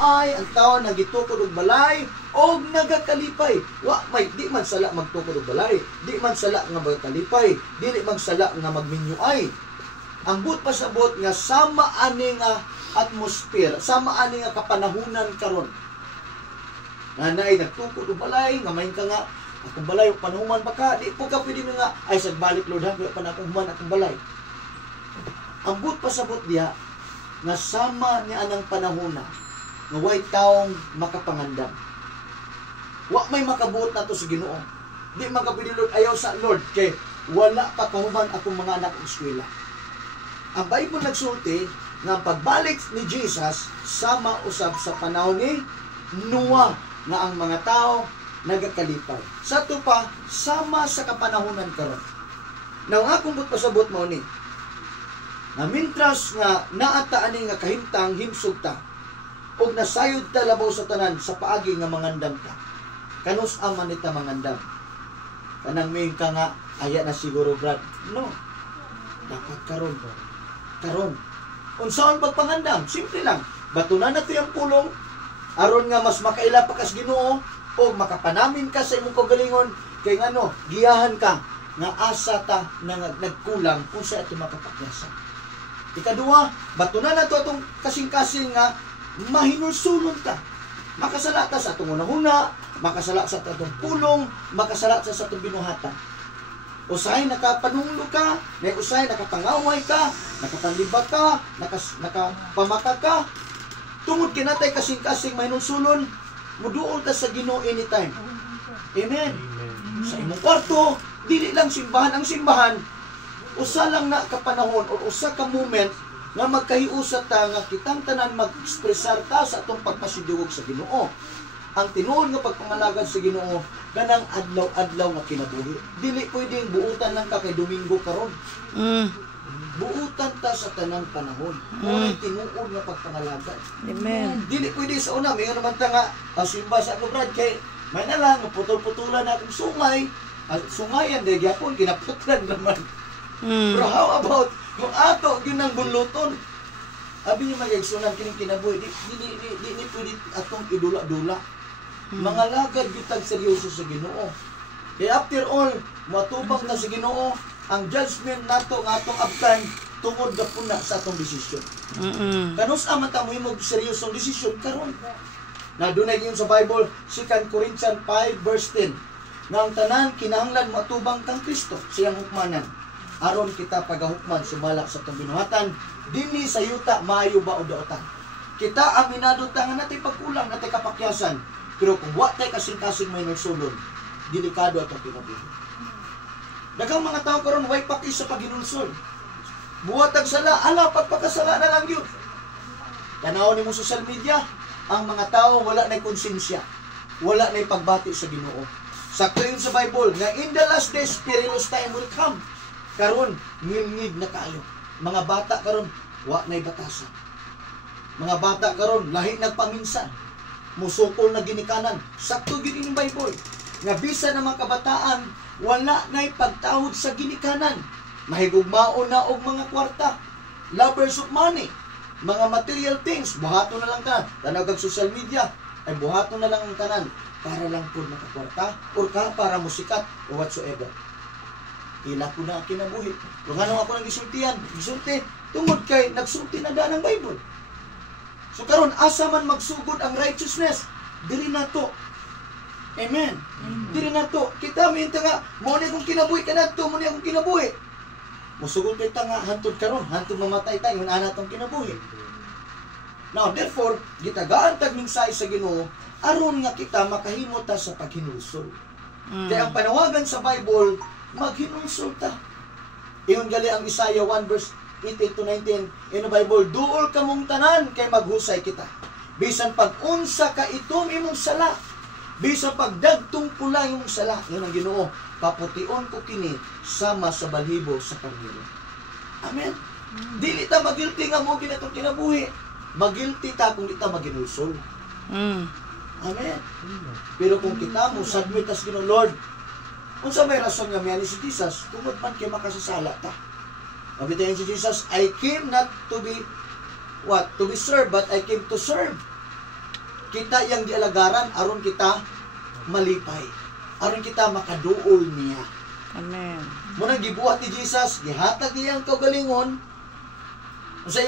ay ang tao nagitukod og balay o nagakalipay. Wa may di man sala magtukod og balay, di man sala nga magakalipay, dili man sala nga magminyuay. Ang but pasabot nga sama ani nga atmosphere, sama ani nga kapanahunan karon. Nanay nagtukod og balay, nga may ka nga akong balay panuman ba ka, di po ka pwede nga ay sagbalik Lord ha, pa na akong human akong balay. Ang but pasabot diha nga sama ni anang panahona nga way taong makapangandam. Wa may makabuot na to sa Ginoo. Di makapwede Lord ayaw sa Lord kay wala pa kahuman akong mga anak og eskwela. Ang Bible nagsulti nga ang pagbalik ni Jesus sama usab sa panahon ni Noah nga ang mga tao nagakalipay. Sa to pa sama sa kapanahonan karon. Now akong but pasabot mo ni na mintras nga naata ani nga kahimtang himsog ta ug nasayod ta labaw sa tanan sa paagi nga mangandam ta. Kanus aman nita mangandam. Kanang may ka nga aya na siguro Brad. No. Dapat karon ba? Karon. Unsaon pagpangandam? Simple lang. Batunan nato yung pulong aron nga mas makaila pa kas Ginoo o makapanamin ka sa imong kagalingon kay ngano giyahan ka nga asa ta na nagkulang kung sa ato makapakyasan. Ikaduha, batunan nato atong kasing-kasing nga mahinulsulon ta. Makasala ta sa atong unahuna, makasala sa atong pulong, makasala sa atong binuhatan. Usahay nakapanunglo ka, may usahay nakapangaway ka, nakapanlibat ka, nakapamaka ka. Tungod kinatay kasing-kasing mahinulsulon, muduol ta sa Ginoo anytime. Amen. Sa imong kwarto, dili lang simbahan ang simbahan, usa lang na kapanahon o usa ka moment nga magkahiusat ta nga kitang tanan mag-expressar ta sa atong pagpasidugog sa Ginoo. Ang tinuod nga pagpangalagad sa Ginoo kanang adlaw-adlaw nga kinabuhi. Dili pwedeng buutan lang ka kay Domingo karon. Buutan ta sa tanang panahon. Mo'y tinuod nga pagpangalagad. Amen. Dili pwede sa una mayon naman ta nga simba sa akong Brad kay may na lang putol-putulan na akong sungay. Sungayan dahil yapon kinaputlan naman. Pero how about kung ato ginang bunluton? Abi niyo magigsunan kining kinabuhi, di pwede atong idula-dula. Mga lagad bitag seryoso sa Ginoo. Kaya after all, matubang na sa Ginoo, ang judgment nato nga atong abtan tungod na puna sa atong desisyon. Kanus aman ta mo imong seryosong desisyon karon. Na dunay yun sa Bible, 2 Corinthians 5 verse 10. Na ang tanan kinahanglan matubang kang Kristo siyang hukmanan. Aron kita pagahukman sumala sa atong binuhatan, dinhi sa yuta maayo ba o daotan. Kita aminado ta nga natay pagkulang, natay kapakyasan. Pero kung wa tay kasing-kasing may nagsulod, delikado atong kinabuhi. Daghang mga tao karon way pakis sa paghinulsol. Buhat ang sala, ala pagpakasala na lang yun. Tanaw ni mo social media, ang mga tao wala na konsensya, wala na pagbati sa Ginoo. Sakto yun sa Bible, na in the last days, perilous time will come. Karon, ngilngig na kayo. Mga bata karon, wa na'y batasan. Mga bata karon, lahi nagpaminsan. Musukol na ginikanan. Sakto yun yung Bible. Nga bisa ng mga kabataan, wala na'y pagtawad sa ginikanan. Mahigugmaon na og mga kwarta. Lovers of money. Mga material things, buhato na lang ka. Tanawag ang social media, ay buhato na lang ang tanan. Para lang po makakwarta, or ka para musikat, o whatsoever. Ila po na kinabuhi. Kung ano ako nang gisultihan, gisulti, tungod kay nagsulti na daan ang Bible. So karon asa man magsugod ang righteousness, diri na to. Amen. Diri na to. Kita minta nga, mo ni kung kinabuhi ka na to, mo ni akong kinabuhi. Musugod kay ta nga hantod karon, hantod mamatay tayo, ana tong kinabuhi. Now, therefore, gitagaan tag minsay sa Ginoo aron nga kita makahimo ta sa paghinulsol. Kaya ang panawagan sa Bible, maghinulsol ta. Iyon gali ang Isaiah 1 verse 18-19 in the Bible, duol ka mong tanan kay maghusay kita. Bisan pag-unsa ka itom imong sala, bisan pagdagtong pula imong sala, yun ang Ginoo, papution ko kini sama sa balhibo sa karnero. Amen. Dili ta magilti nga mo ginatong kinabuhi. Magilti ta kung di ta maghinulsol. Amen. Pero kung kita mo submit as Ginoo, Lord, unsa may rason nga miani si Jesus, tungod man kay makasasala ta. Mabitayin si Jesus, I came not to be what? To be served, but I came to serve. kita yang dialagaran aron kita malipay. Aron kita makaduol niya. Amen. Munang gibuhat ni Jesus, gihatag niya ang kaugalingon. Sa